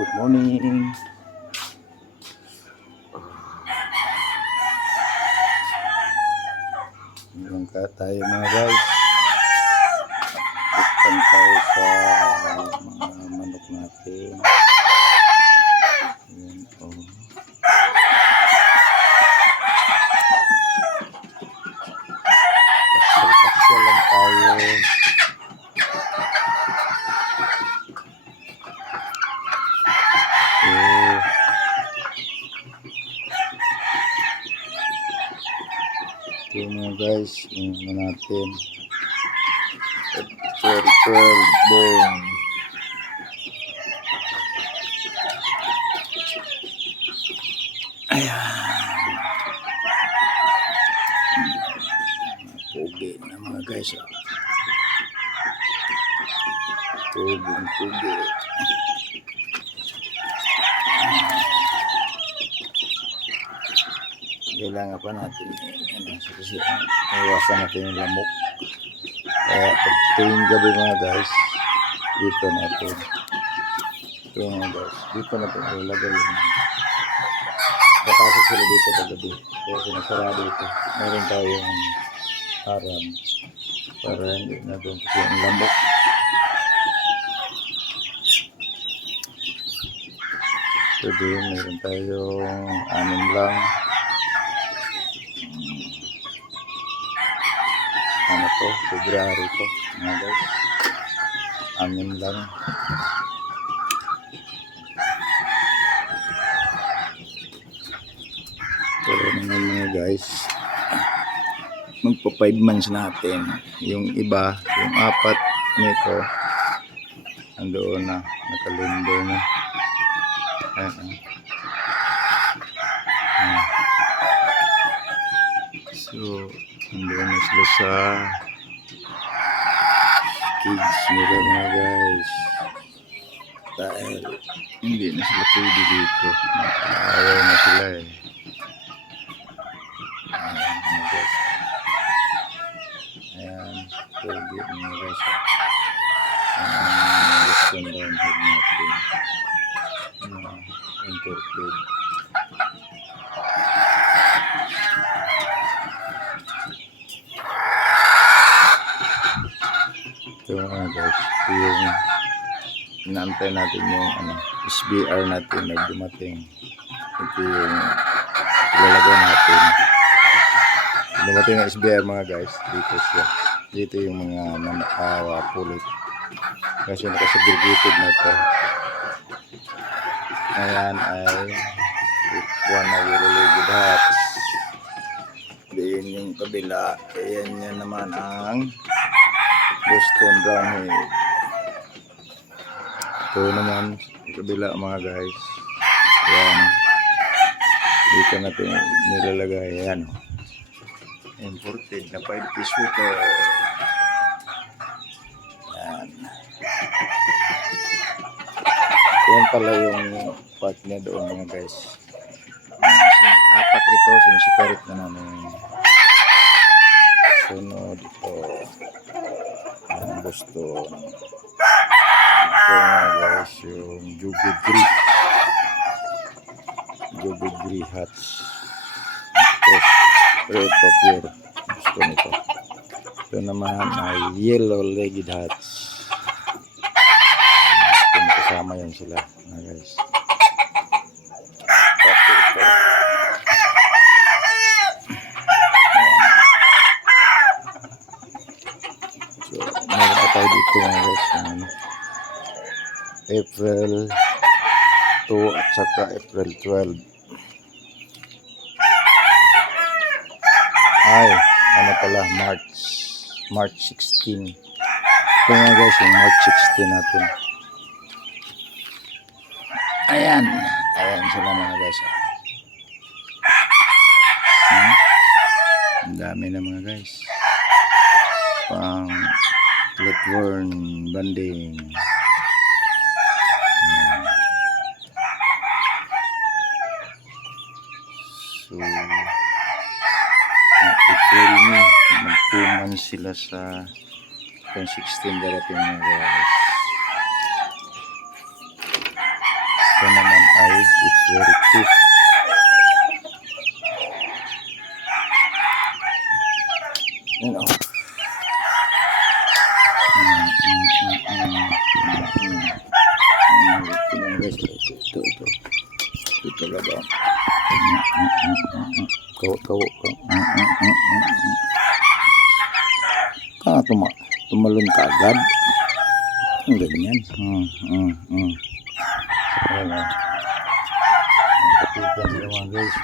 good morning. Ngayon ka tayo mga guys. Buksan tayo sa mga manok natin. Ayan, oh. Pasyal-pasyal lang tayo. Ito mga guys, yung natin. Pearl bone. Ayan. Pugi na mga guys. Pugi. Kailangan pa natin kasi iwasan natin yung lamok. Kaya pag tuwing gabi mga guys, dito natin ilalagay yung papasok sila dito pag gabi. Kaya sinasarado ito. Meron tayong haram para hindi na doon kasi yung lamok. Ito din, meron tayong 6 lang. Ano to? February to mga guys. 6 lang. Pero naman mga guys, magpa 5 months natin. Yung iba, yung 4 nito, andoon na, nakalindo na. So, andoon na sila sa kids nila mga guys. Dahil hindi na sila pwede dito. Ayaw na sila eh. Mga guys. Ayan, pwede mga guys. Gusto na downhead natin. Interpret. Ito mga guys, ito yung inaantay natin yung SBR natin na dumating. Ito yung ilalagay natin. Dumating ang SBR mga guys, dito siya. Dito yung mga pulit. Kasi nakasegregated na ito. Ayan ay one na Yellow-Legged Hats. Diyan yung kabila. Ayan yan naman ang Boston Brownhead. Ito naman kabila mga guys. Ayan. Dito natin nilalagay. Ayan. Imported na 5-piece sweater. Ayan. Ayan pala yung part niya doon mga guys. 4 ito. Sinisiparit na namin. Sunod ito. Ang Boston. Ito mga guys yung Jubilee Hats. Ito pure Boston ito. Ito naman ay Yellow-Legged Hats. Kasama yan sila mga guys. So meron pa tayo dito mga guys. April 2 at saka April 12. Ay, ano pala, March 16. Ito nga guys, yung March 16 natin. Ayan sila mga guys. Ang dami na mga guys. Pang flatworm banding. So, April May, magtuman sila sa 16 darating mga guys. ay it's very cheap. Yan o. Ito. Ito talaga. Kawo. Tumalon ka agad. Ang ganyan. Ayan o. Kapitan sila mga guys.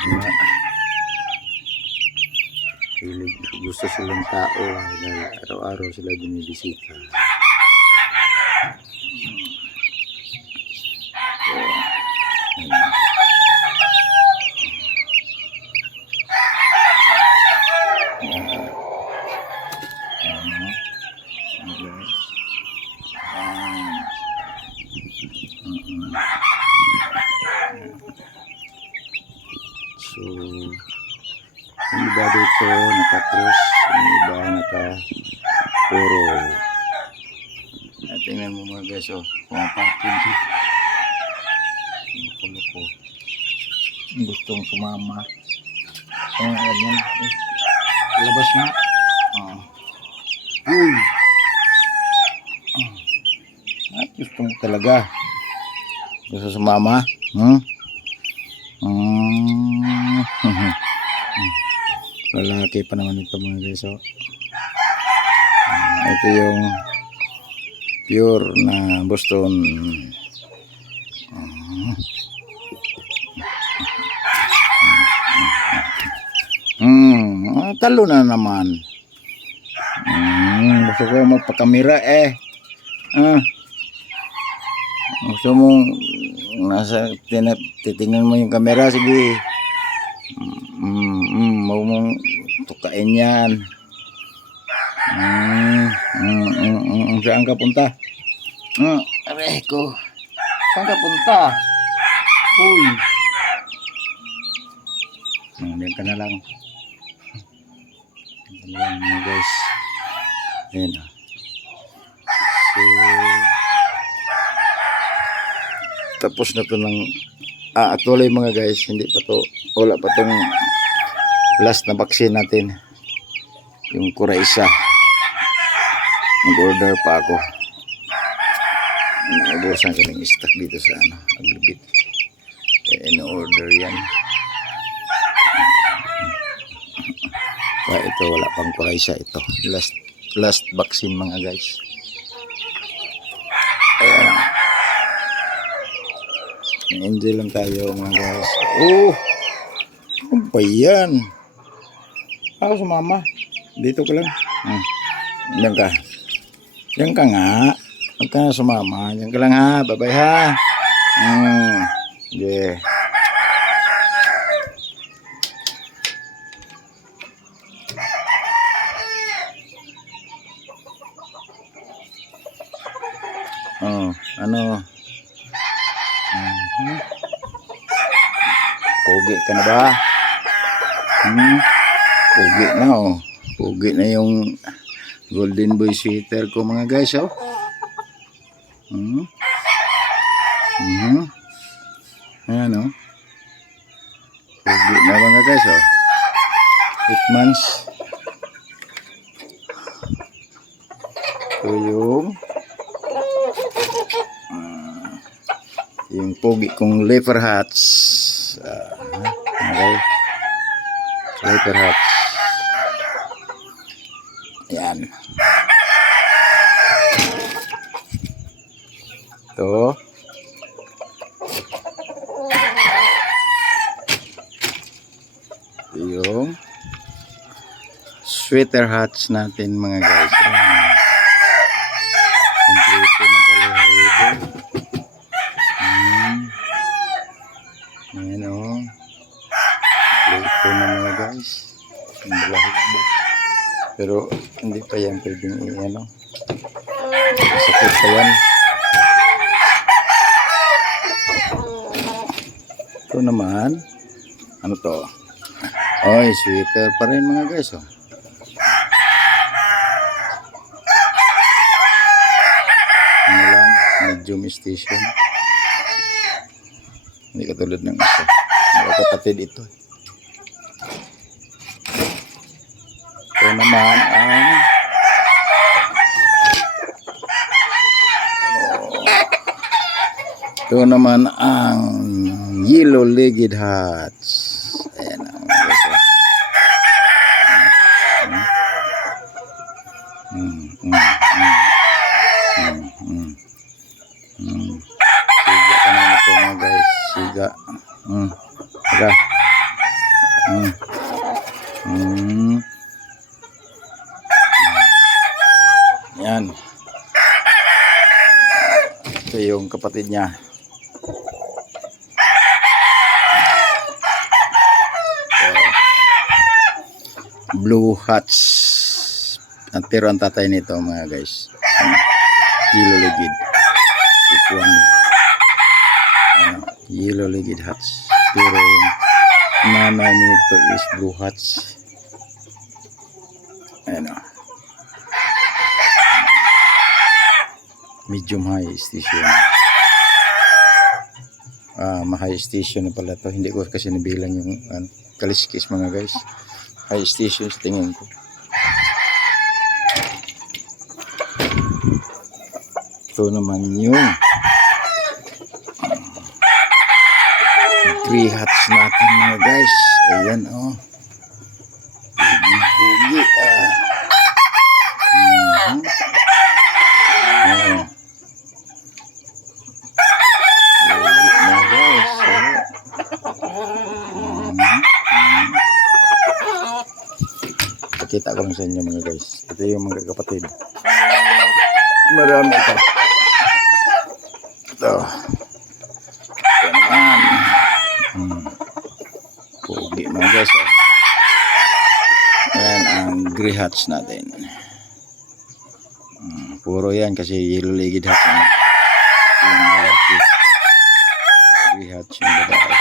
Gusto silang tao dahil araw-araw sila binibisita. So, yung iba dito naka-cross, yung iba naka-puro. At tingnan mo mga guys, pumapakin siya. Loko. Gustong sumama. Ayan. Labas nga. Uy! At gusto mo talaga. Gusto sumama? Lalaki pa naman ito mga guys. Ito yung pure na Boston. Talo na naman. Gusto ko magpakamera gusto mong titingnan mo yung camera, sige. Mau mong tukain yan. Saan ka punta? Aray ko. Saan ka punta? Uy. Diyan ka na lang. Ayan mga guys. Ayan. So, tapos na to ng actually mga guys, hindi pa to, wala pa tong last na vaccine natin, yung Coraisa. Nag-order pa ako, naubusan ka ng stock dito sa Aglibit, in-order yan. Kaya ito wala pang Coraisa, ito last vaccine mga guys. Ayan, enjoy lang tayo mga guys. Ano ba yan? Ako sumama. Dito ka lang. Diyan ka. Diyan ka nga. Huwag ka na sumama. Diyan ka lang ha. Bye-bye ha. Yeah. Ano? Pogi ka na ba? Pogi na Pogi na yung golden boy sweater ko mga guys Ayan Pogi na mga guys 8 months. Ito yung pogi kong leopard hats. Okay. Leopard hats. Yan. Ito. Yung sweater hats natin mga guys. Kompleto na balihayo. Ayan kompleto na mga guys. Ang balahig. Pero hindi pa yan pwedeng sakit pa yan. Ito naman, ano to? Oy, sweater pa rin mga guys Ano lang, medium station. Hindi katulad ng isa. Magkakapatid ito. Ito naman ang ito naman ang yellow-legged hats. Ayan ang mga guys. Siga ka na ito mga guys. Siga. Siga. Yan. Ito yung kapatid niya. Blue hats. Pero ang tatay nito mga guys, yellow-legged. Ikuan. Yellow-legged hats. Pero yung nanay nito is blue hats. Ayan o. Medium high station. Ma-high station na pala to. Hindi ko kasi nabilang yung kaliskis mga guys. High station sa tingin ko. Ito naman yung 3 hats natin mga guys. Ayan oh. Pugi. Pakita ko lang sa inyo mga guys. Ito yung mga kapatid. Marami ito. Ito. Ito naman. Pugi mga guys. Ayan ang gray hats natin. Puro yan kasi yellow-legged hats. Yung lalaki. Gray hats yung babae.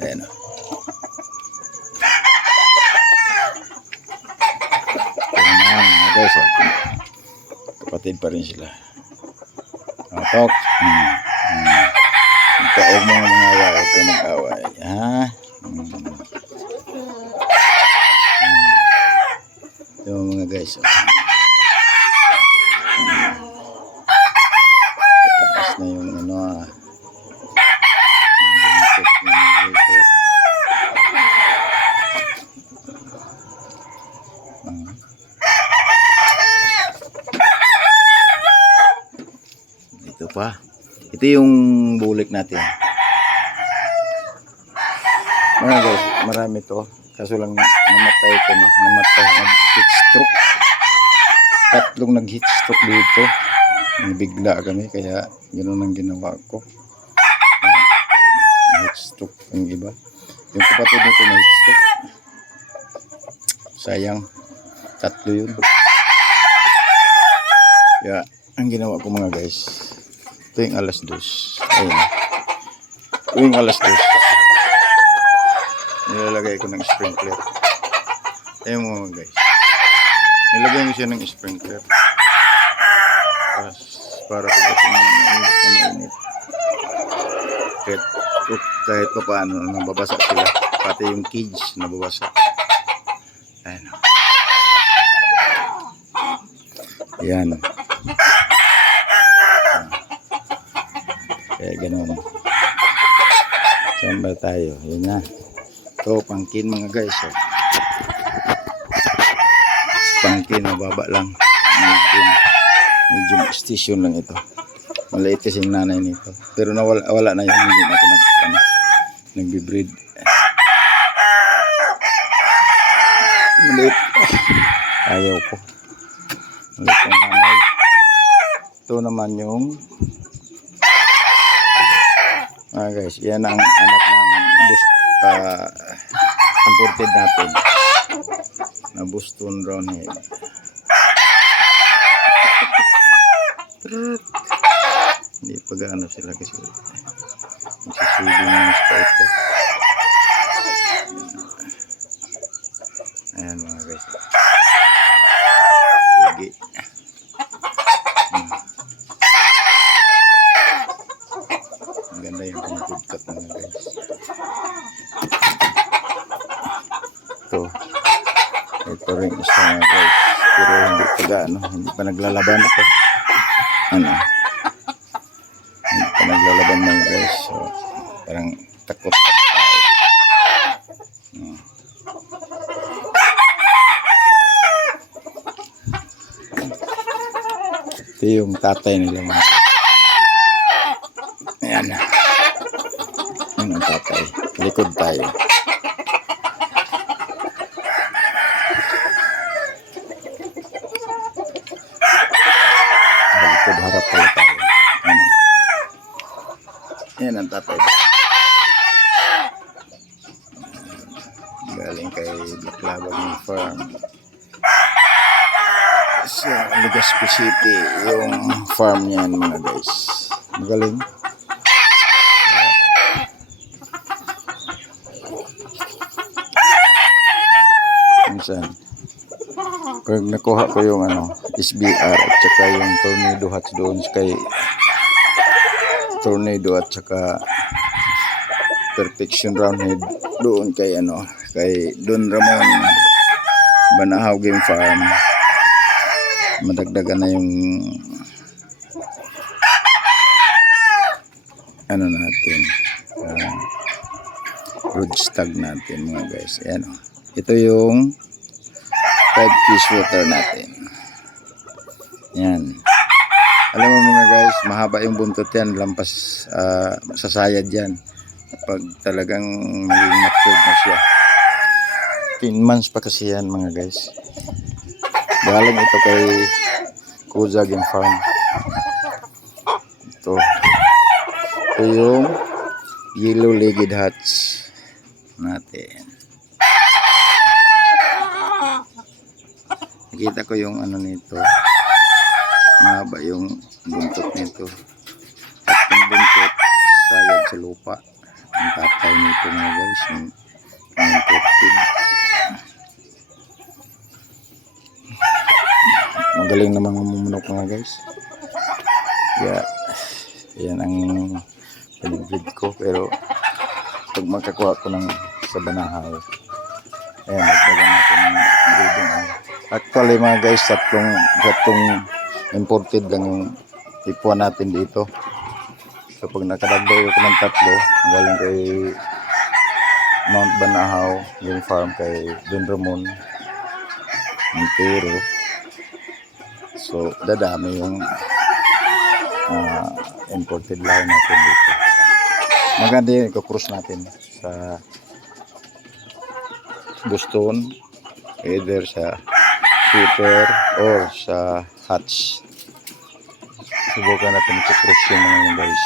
Ayan o. Guys, kapatid pa rin sila. Tok. Taog mga away, huwag ka mag-away. Ito mga guys. Tataas na yung ano yung buntot na mga guys. Ito pa. Ito yung bulik natin. Mga guys, marami to. Kaso lang namatay ko na. Namatay. Nag-heat stroke. 3 nag-heat stroke dito. Nabigla kami. Kaya ganoon ang ginawa ko. Heat stroke ang iba. Yung kapatid nito na heat stroke. Sayang. 3 yun. Kaya ang ginawa ko mga guys. Ito yung alas 2. Ayun. Ito yung alas 2. Nilalagay ko ng sprinkler. Ayun mga guys. Nilagay ko siya ng sprinkler. Para pagdating ng init na mainit. Kahit pa paano, nababasa sila. Pati yung cage, nababasa. Ayun. Ayan. Kaya ganoon. Saan ba tayo? Yun na. Ito, pangkin mga guys. Pangkin, mababa lang. Medium station lang ito. Maliit kasi yung nanay nito. Pero wala na yun. Hindi na ito nag-breed. Maliit. Ayaw ko. Maliit yung nanay. Ito naman yung guys, yan ang anak ng imported natin na Boston Roundhead. Hindi pa gaano sila kasi magsisilbi ng spider. Ayan mga guys, pugi. Maganda yung pinipudkat ring isa mga guys. Pero hindi pa gaano, hindi pa naglalaban ito. Ano? Hindi pa naglalaban mga guys. So, parang takot at tao. Ito yung tatay nila mga guys. Ayan. Ayan ang tatay. Likod tayo. Likod harap pala tayo. Ayan. Ayan ang tatay. Galing kay Baclabang Farm sa Legazpi City yung farm niyan mga guys. Magaling. Minsan kung nakuha ko yung SBR at saka yung tornado hats doon kay tornado at saka perfection roundhead doon kay kay Don Ramon Banahaw Game Farm, madagdagan na yung natin broodstag natin mga guys. Ayan ito yung 5-piece water natin. Yan. Alam mo mga guys, mahaba yung buntot yan, lampas sa sayad yan. Pag talagang maging matured na siya. 10 months pa kasi yan mga guys. Galing ito kay Kuza Game Farm. Ito yung yellow-legged hats natin. Nakita ko yung nito. Mahaba yung buntot nito. At yung buntot sayad sa lupa. Ang tatay nito mga guys. Yung imported. Magaling naman mamunok mga guys. Kaya yan ang paligid ko. Pero pag magkakuha ko ng sa Banahaw, ayan, magdagan natin ng breeding. Actually mga guys, tatlong imported lang yung ipuan natin dito. So pag nakadagdag ko ng tatlo, galing kay Mount Banahaw Game Farm, kay Don Ramon Montero. So dadami yung imported line natin dito. Maganda yun, iko-cross natin sa Boston, either sa shooter or sa hatch. Subukan natin i-cross yun mga guys.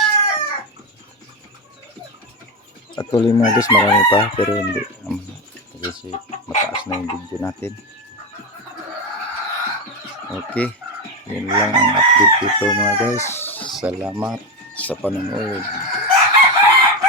Actually mga guys, marami pa pero hindi kasi mataas na yung video natin. Okay, yun lang ang update dito mga guys. Salamat sa panonood.